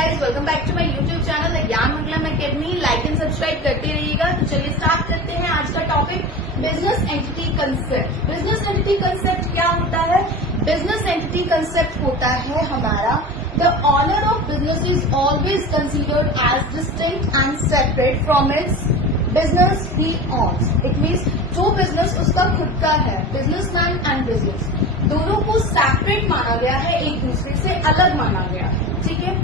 Guys, welcome back to my YouTube channel the Gyan Mangalam academy. Like and subscribe करते रहिएगा। तो चलिए स्टार्ट करते हैं आज का topic, business entity concept. Business entity concept क्या होता है? बिजनेस एंटिटी कंसेप्ट होता है हमारा, the owner of business is always considered as distinct and separate from its business he owns. It means जो बिजनेस उसका खुद का है, बिजनेसमैन एंड बिजनेस दोनों को सेपरेट माना गया है, एक दूसरे से अलग माना गया है। ठीक है,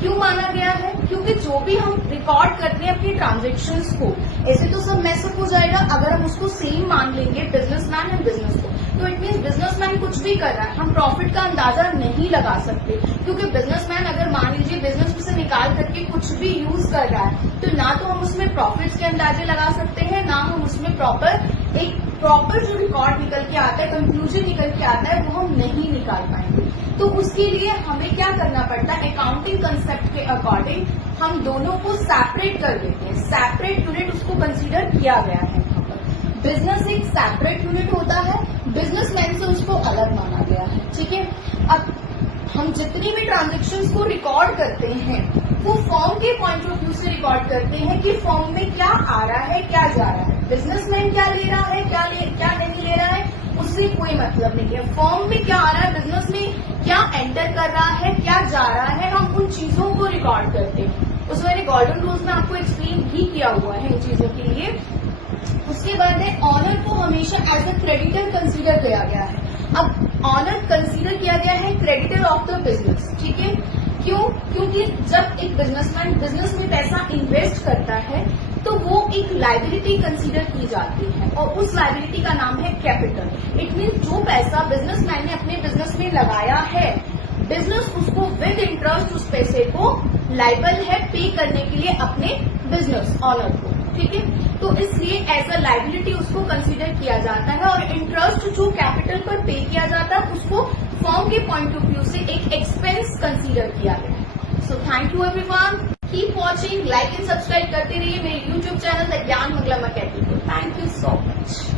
क्यों माना गया है? क्योंकि जो भी हम रिकॉर्ड करते हैं अपनी ट्रांजेक्शन्स को, ऐसे तो सब मैसअप हो जाएगा अगर हम उसको सेम मान लेंगे बिजनेसमैन एंड बिजनेस को। तो इट मीन्स बिजनेसमैन कुछ भी कर रहा है, हम प्रॉफिट का अंदाजा नहीं लगा सकते, क्योंकि बिजनेसमैन अगर मान लीजिए बिजनेस में से निकाल करके कुछ भी यूज कर रहा है, तो ना तो हम उसमें प्रॉफिट्स के अंदाजे लगा सकते हैं, ना हम उसमें प्रॉपर जो रिकॉर्ड निकल के आता है, कंक्लूजन निकल के आता है, वो हम नहीं निकाल पाएंगे। तो उसके लिए हमें क्या करना पड़ता है? अकाउंटिंग कंसेप्ट के अकॉर्डिंग हम दोनों को सेपरेट कर देते हैं। सेपरेट यूनिट उसको कंसीडर किया गया है। यहाँ पर बिजनेस एक सेपरेट यूनिट होता है, बिजनेसमैन से उसको अलग माना गया है। ठीक है, अब हम जितनी भी ट्रांजेक्शन्स को रिकॉर्ड करते हैं वो फॉर्म के पॉइंट ऑफ व्यू से रिकॉर्ड करते हैं कि फॉर्म में क्या आ रहा है, क्या जा रहा है, बिजनेसमैन क्या ले रहा है, क्या नहीं ले रहा है, उससे कोई मतलब नहीं है। फॉर्म में क्या आ रहा है, बिजनेस में क्या एंटर कर रहा है, क्या जा रहा है, हम उन चीजों को रिकॉर्ड करते हैं। उसमें मैंने गोल्डन रूल्स में आपको एक्सप्लेन भी किया हुआ है इन चीजों के लिए। उसके बाद में ऑनर को हमेशा एज अ क्रेडिटर कंसीडर किया गया है। अब ऑनर कंसीडर किया गया है क्रेडिटर ऑफ द बिजनेस। ठीक है, क्यों? क्योंकि जब एक बिजनेसमैन बिजनेस में पैसा इन्वेस्ट करता है तो वो एक लायबिलिटी कंसीडर की जाती है, और उस लायबिलिटी का नाम है कैपिटल। इट मीन्स जो पैसा बिजनेसमैन ने अपने बिजनेस में लगाया है, बिजनेस उसको विद इंटरेस्ट उस पैसे को लायबल है पे करने के लिए अपने बिजनेस ऑनर को। ठीक है, तो इसलिए एज अ लायबिलिटी उसको कंसीडर किया जाता है, और इंटरेस्ट जो कैपिटल पर पे किया जाता है उसको फर्म के पॉइंट ऑफ व्यू से एक एक्सपेंस कंसीडर किया गया है। So thank you everyone, keep watching, like and subscribe करते रहिए मेरे YouTube channel the Gyan Mangalam academy को। Thank you so much.